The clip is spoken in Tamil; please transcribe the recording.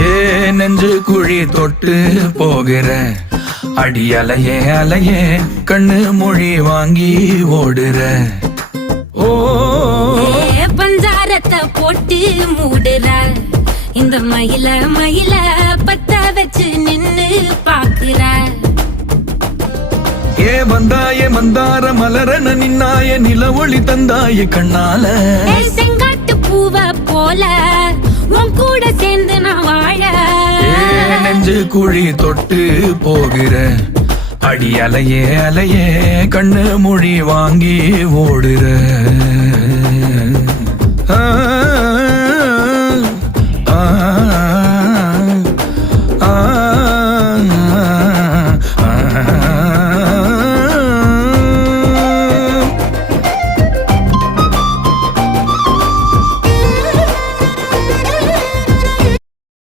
ஏ நெஞ்சு குழி தொட்டு போகிற அடி அலையே அலையே கண்ணு மொழி வாங்கி ஓடுற. ஓ பஞ்சாரத்தை போட்டு மூடுற இந்த மயில மயில பத்த வச்சு நின்னு பாக்குற. ஏ வந்தாய மந்தார மலரன நின்னாய நில ஒளி தந்தாய கண்ணால. செங்காட்டு பூவ போல உன் கூட சேர்ந்து நான் வாழ. நெஞ்சு குழி தொட்டு போகிற அடி அலையே அலையே கண்ணு மொழி வாங்கி ஓடுற. ஆ ஆ